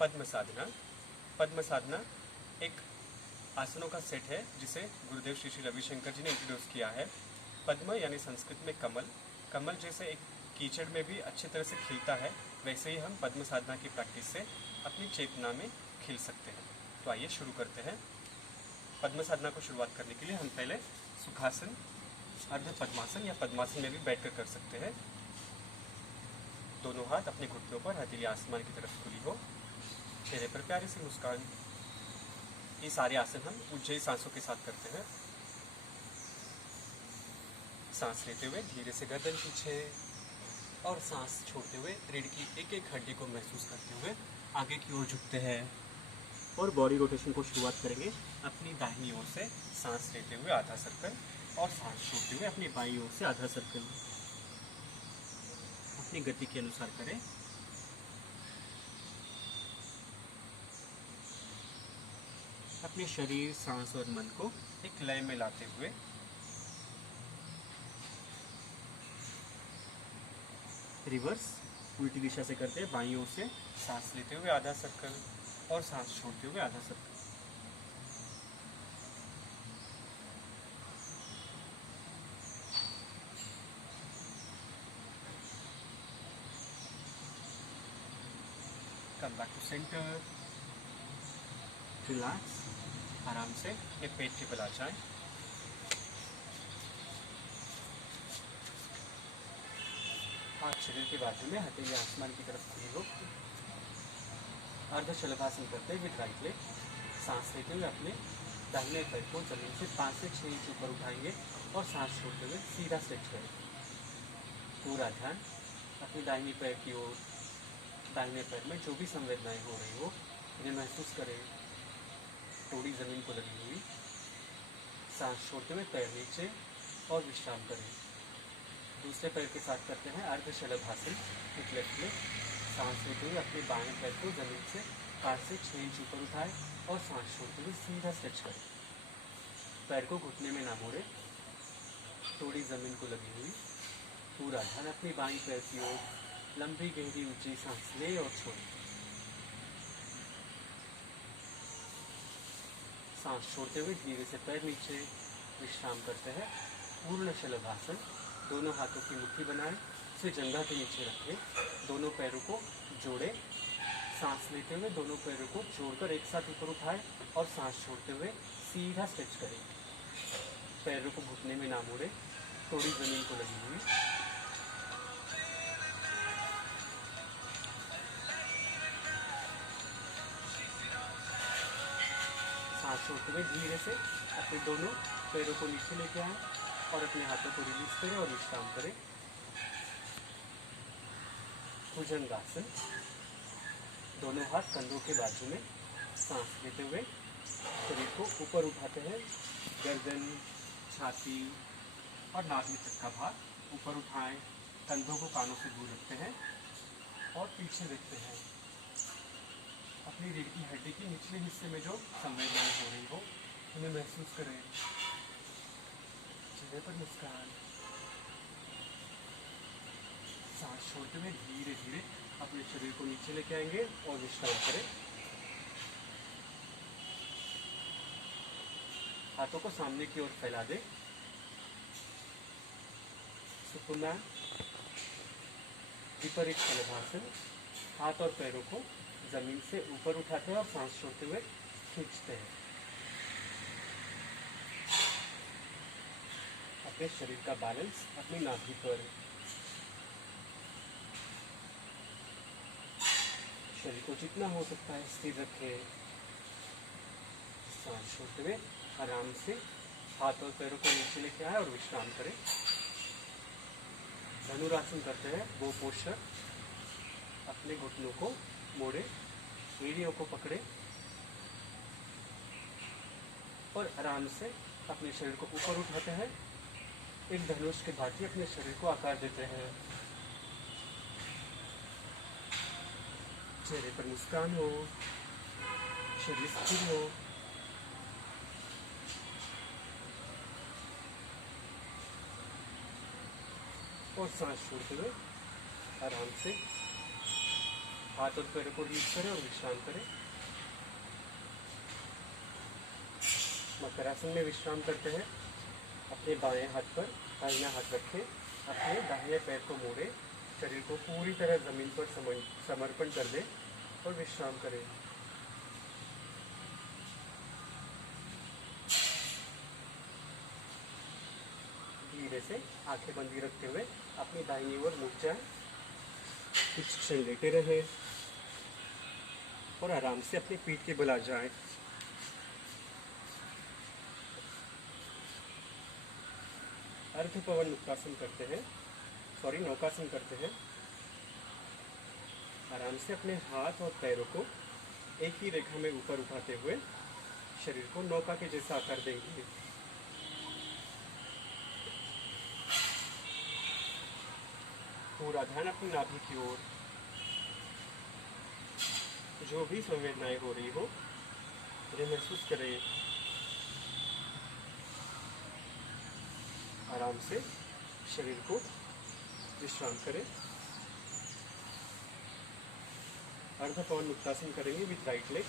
पद्म साधना। पद्म साधना एक आसनों का सेट है जिसे गुरुदेव श्री श्री रविशंकर जी ने इंट्रोड्यूस किया है। पद्म यानी संस्कृत में कमल, कमल जैसे एक कीचड़ में भी अच्छी तरह से खिलता है, वैसे ही हम पद्म साधना की प्रैक्टिस से अपनी चेतना में खिल सकते हैं। तो आइए शुरू करते हैं। पद्म साधना को शुरुआत करने के लिए हम पहले सुखासन, अर्ध पद्मासन या पद्मासन में भी बैठकर कर सकते हैं। दोनों हाथ अपने घुटनों पर, हथेली आसमान की तरफ खुली हो, चेहरे पर प्यारी सी मुस्कान। ये सारे आसन हम ऊंची सांसों के साथ करते हैं। सांस लेते हुए धीरे से गर्दन पीछे और सांस छोड़ते हुए रीढ़ की एक एक हड्डी को महसूस करते हुए आगे की ओर झुकते हैं और बॉडी रोटेशन को शुरुआत करेंगे। अपनी दाहिनी ओर से सांस लेते हुए आधा सर्कल और सांस छोड़ते हुए अपनी बाईं ओर से आधा सर्कल। अपनी गति के अनुसार करें। अपने शरीर, सांस और मन को एक लय में लाते हुए रिवर्स उल्टी दिशा से करते हैं। बाईं ओर से सांस लेते हुए आधा सर्कल और सांस छोड़ते हुए आधा circle. Come back to centre, relax, आराम से अपने पेट के बल आ जाए। हाथ शरीर के बाजू में, हथेली आसमान की तरफ खुली हो। अर्ध शलभासन करते हुए विद राइट लेग। सांस लेते हुए अपने दाहिने पैर को जमीन से 5 से 6 इंच ऊपर उठाएंगे और सांस छोड़ते हुए सीधा स्ट्रेच करें। पूरा ध्यान अपनी दाहिनी पैर की ओर। दाहिने पैर में जो भी संवेदनाएं हो रही हो इन्हें महसूस करें, थोड़ी जमीन को लगी हुई। सांस छोड़ते हुए पैर नीचे और विश्राम करें। दूसरे पैर के साथ करते हैं अर्ध शलभासन विद लेफ्ट लेग। सांस लेते हुए अपने बाएं पैर को जमीन से 5 से 6 इंच ऊपर उठाएं और सांस छोड़ते हुए सीधा स्ट्रेच करें। पैर को घुटने में ना मोड़े, थोड़ी जमीन को लगी हुई। पूरा ध्यान अपनी बाईं पैर की ओर। लंबी गहरी ऊंची सांस ले और छोड़े। सांस छोड़ते हुए धीरे से पैर नीचे, विश्राम करते हैं। पूर्ण शलभासन। दोनों हाथों की मुट्ठी बनाएं, उसे जंघा के नीचे रखें। दोनों पैरों को जोड़े। सांस लेते हुए दोनों पैरों को जोड़कर एक साथ ऊपर उठाएं और सांस छोड़ते हुए सीधा स्ट्रेच करें। पैरों को घुटने में ना मोड़े, थोड़ी जमीन को लगी हुई। सांस छोड़ते हुए धीरे से अपने दोनों पैरों को नीचे लेके आएं और अपने हाथों को रिलीज करें और विश्राम करें। भुजंगासन। दोनों हाथ कंधों के बाजू में। सांस लेते हुए शरीर को ऊपर उठाते हैं। गर्दन, छाती और नाभि तक का भाग ऊपर उठाएं। कंधों को कानों से दूर रखते हैं और पीछे देखते हैं। अपनी रीढ़ की हड्डी के निचले हिस्से में जो संवेदनाएं हो रही हो उन्हें महसूस करें। चेहरे पर मुस्कान। सांस छोड़ते हुए धीरे धीरे अपने शरीर को नीचे लेके आएंगे और विश्राम करें। हाथों को सामने की ओर फैला दें। सुकुमार विपरीत शलभासन। हाथ और पैरों को जमीन से ऊपर उठाते हैं और सांस छोड़ते हुए खींचते हैं। अपने शरीर का बैलेंस अपनी नाभि पर। शरीर को जितना हो सकता है स्थिर रखें। सांस छोड़ते हुए आराम से हाथ और पैरों को नीचे लेके आए और विश्राम करें। धनुरासन करते हैं, वो पोस्चर। अपने घुटनों को मोड़े, एड़ियों को पकड़े और आराम से अपने शरीर को ऊपर उठाते हैं। एक धनुष के भांति अपने शरीर को आकार देते हैं। चेहरे पर मुस्कान हो, शरीर स्थिर हो। और सांस छोड़ते हुए आराम से हाथ और पैरों को रिलीज करें और विश्राम करें। मकरासन में विश्राम करते हैं। अपने बाएं हाथ पर दाहिना हाथ रखें, अपने दाहिने पैर को मोड़े, शरीर को पूरी तरह जमीन पर समर्पण कर दें और विश्राम करें। धीरे से आंखें बंदी रखते हुए अपनी दाहिनी ओर मुड़ जाएं, कुछ क्षण लेटे रहे और आराम से अपनी पीठ के बल आ जाएं। अर्ध पवन मुक्तासन करते हैं, नौकासन करते हैं। आराम से अपने हाथ और पैरों को एक ही रेखा में ऊपर उठाते हुए शरीर को नौका के जैसा आकार देंगे। पूरा ध्यान अपनी नाभि की ओर, जो भी संवेदनाएं हो रही हो उन्हें महसूस करें। आराम से शरीर को विश्राम करें। अर्ध पवन मुक्तासन करेंगे विद राइट लेग।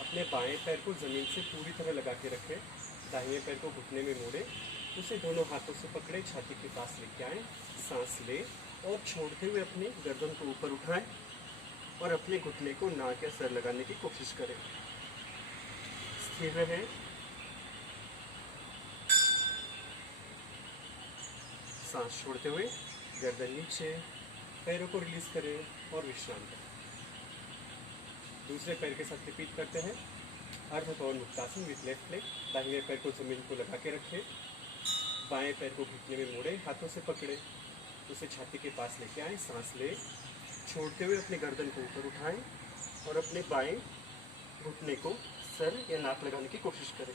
अपने बाएं पैर को जमीन से पूरी तरह लगा के रखें, दाहिने पैर को घुटने में मोड़े, उसे दोनों हाथों से पकड़े, छाती के पास लेके आए, सांस ले और छोड़ते हुए अपनी गर्दन को ऊपर उठाएं और अपने घुटने को नाक या सर लगाने की कोशिश करें। स्थिर रहें। सांस छोड़ते हुए गर्दन नीचे, पैरों को रिलीज करें और विश्राम करें। दूसरे पैर के साथ रिपीट करते हैं। अर्ध पवन मुक्तासन विद लेफ्ट लेग। दाहिने पैर को जमीन को लगा के रखें, बाएं पैर को घुटने में मोड़े, हाथों से पकड़े, उसे छाती के पास लेके आए, सांस ले, छोड़ते हुए अपने गर्दन को ऊपर उठाएं और अपने बाएं घुटने को सर या नाक लगाने की कोशिश करें।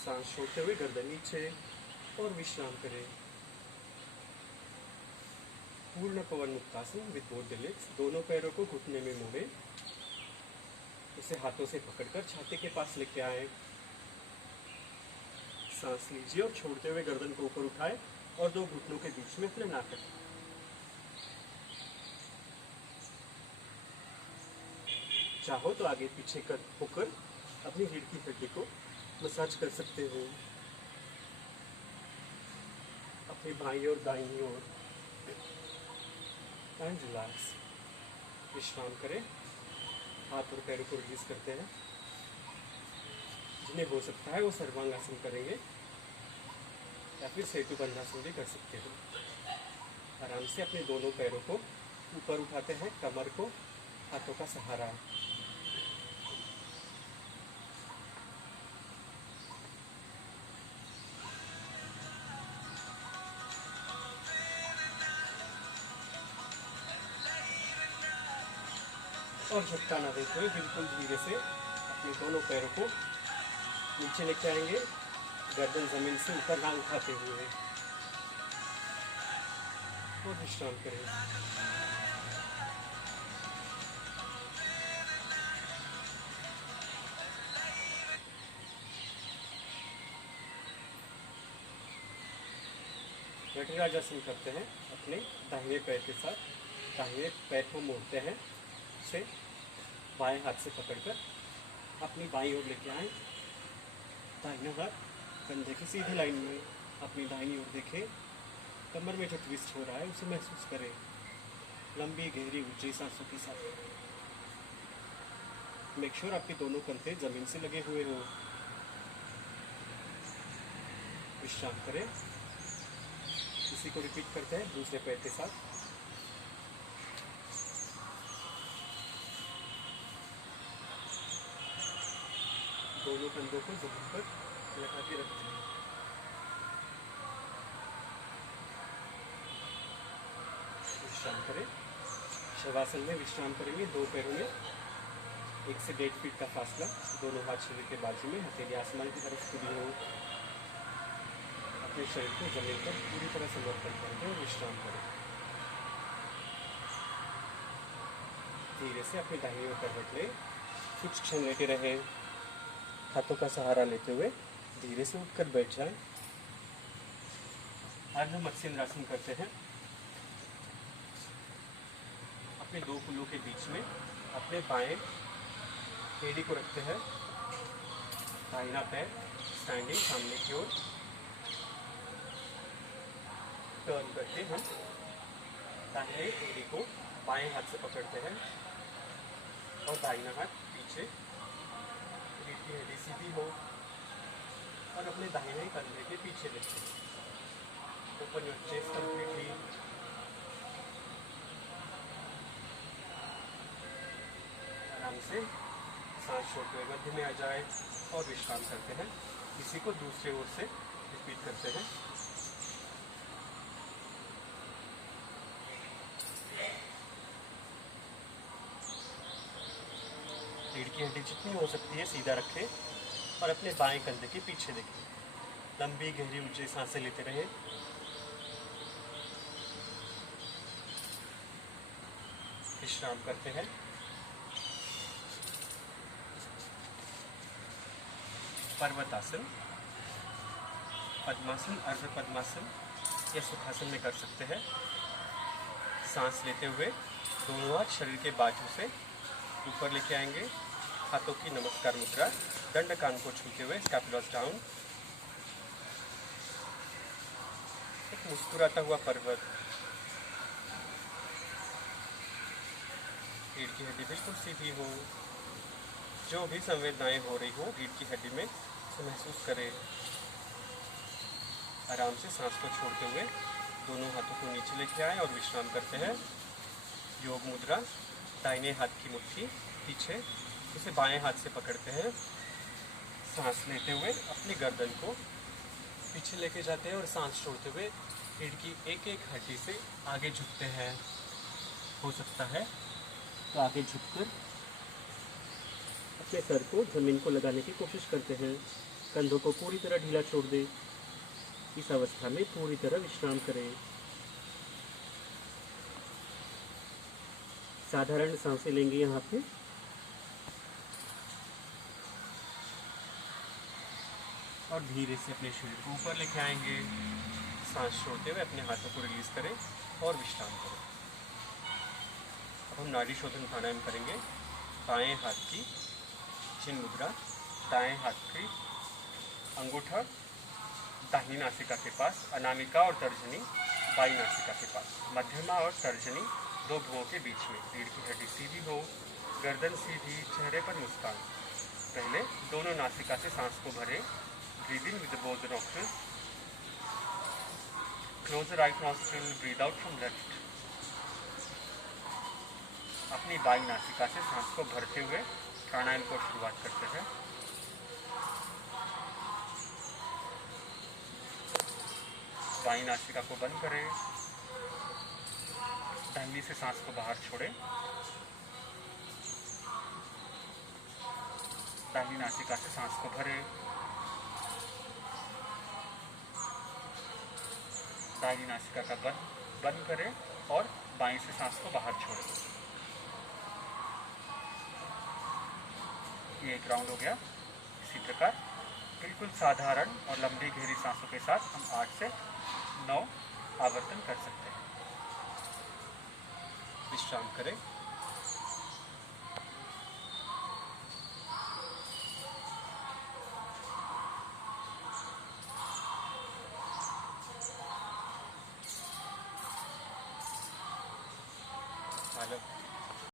सांस छोड़ते हुए गर्दन नीचे और विश्राम करें। Purna Pavan Muktasana with both the legs. दोनों पैरों को घुटने में मोड़े, उसे हाथों से पकड़कर छाती के पास लेके आए, सांस लीजिए और छोड़ते हुए गर्दन को ऊपर उठाए और दो घुटनों के बीच में अपने नाक रखें। चाहो तो आगे पीछे कर होकर अपनी रीढ़ की हड्डी को मसाज कर सकते हो। अपनी बाईं और दाहिनी ओर एंड रिलैक्स। विश्राम करें। हाथ और पैरों को रिलीज करते हैं। जिन्हें हो सकता है वो सर्वांगासन करेंगे या फिर सेतु बंधासन भी कर सकते हो। आराम से अपने दोनों पैरों को ऊपर उठाते हैं, कमर को हाथों का सहारा। और झटका ना देते हुए बिल्कुल धीरे से अपने दोनों पैरों को नीचे लेके आएंगे, गर्दन जमीन से ऊपर ना उठाते हुए, और विश्राम करें। जटिराजासन करते हैं। अपने दाहिने पैर के साथ दाहिने पैर को मोड़ते हैं, उसे बाएं हाथ से पकड़कर अपनी बाईं ओर लेके आए। दाहिना हाथ कंधे की सीधी लाइन में, अपनी दाहिनी ओर देखें। कमर में जो ट्विस्ट हो रहा है उसे महसूस करें, लंबी गहरी ऊंची सांसों के साथ। मेक श्योर आपके दोनों कंधे जमीन से लगे हुए हो। विश्राम करें। इसी को रिपीट करते हैं दूसरे पैर के साथ। दोनों कंधों को जमीन पर लगा के रखते हैं। विश्राम करें। शवासन में विश्राम करेंगे। दो पैरों में 1 से 1.5 फीट का फासला, दोनों हाथ शरीर के बाजू में, हथेली आसमान की तरफ खुली हो। अपने शरीर को जमीन पर पूरी तरह समर्पण करेंगे और विश्राम करें। धीरे से अपनी दाहिनी ओर करवट ले, कुछ क्षण लेटे रहे। हाथों का सहारा लेते हुए धीरे से उठकर बैठ जाएं। अर्ध मत्स्येंद्रासन करते हैं। अपने दो कुल्लों के बीच में अपने बाएं एड़ी को रखते हैं, दाहिना पैर स्टैंडिंग सामने की ओर, टर्न करके हम दाहिने एड़ी को बाएं हाथ से पकड़ते हैं और दाहिना हाथ पीछे, रीढ़ की हड्डी सीधी हो और अपने दाहिने कंधे के पीछे लेते हैं। Open your chest completely. आराम से सांस छोड़ते हुए मध्य में आ जाए और विश्राम करते हैं। इसी को दूसरे ओर से रिपीट करते हैं। रीढ़ की हड्डी जितनी हो सकती है सीधा रखें और अपने बाएं कंधे के पीछे देखें। लंबी गहरी ऊंची सांसें लेते रहें। विश्राम करते हैं। पर्वतासन, पद्मासन, अर्ध पद्मासन या सुखासन में कर सकते हैं। सांस लेते हुए दोनों हाथ शरीर के बाजू से ऊपर लेके आएंगे। हाथों की नमस्कार मुद्रा, दंड कान को छूते हुए स्कैपुलास डाउन। एक मुस्कुराता हुआ पर्वत। रीढ़ की हड्डी बिल्कुल सीधी हो। जो भी संवेदनाएं हो रही हो रीढ़ की हड्डी में उसे महसूस करें। आराम से सांस को छोड़ते हुए दोनों हाथों को नीचे लेके आए और विश्राम करते हैं। योग मुद्रा, दाहिने हाथ की मुट्ठी पीछे, उसे बाएं हाथ से पकड़ते हैं। सांस लेते हुए अपनी गर्दन को पीछे लेके जाते हैं और सांस छोड़ते हुए रीढ़ की एक एक हड्डी से आगे झुकते हैं। हो सकता है तो आगे झुककर अपने सर को जमीन को लगाने की कोशिश करते हैं। कंधों को पूरी तरह ढीला छोड़ दें। इस अवस्था में पूरी तरह विश्राम करें। साधारण सांसें लेंगे यहाँ पे। और धीरे से अपने शरीर को ऊपर लेके आएंगे। सांस छोड़ते हुए अपने हाथों को रिलीज करें और विश्राम करें। अब हम नाड़ी शोधन प्राणायाम करेंगे। बाएं हाथ की चिन मुद्रा, दाएं हाथ की अंगूठा दाहिनी नासिका के पास, अनामिका और तर्जनी बाई नासिका के पास, मध्यमा और तर्जनी दो भुवों के बीच में। रीढ़ की हड्डी सीधी हो, गर्दन सीधी, चेहरे पर मुस्कान। पहले दोनों नासिका से सांस को भरें। Breathe in with both the nostrils, close the right nostril, breathe out from left. अपनी बाई नासिका से सांस को भरते हुए प्राणायाम को शुरुआत करते हैं। बाई नासिका को बंद करें। दाहिनी से सांस को बाहर छोड़ें। दाहिनी नासिका से सांस को भरें। दाहिनी नासिका का बंद करें और बाईं से सांस को बाहर छोड़ें। ये एक राउंड हो गया। इसी प्रकार बिल्कुल साधारण और लंबी गहरी सांसों के साथ हम 8 से 9 आवर्तन कर सकते हैं। विश्राम करें। हेलो।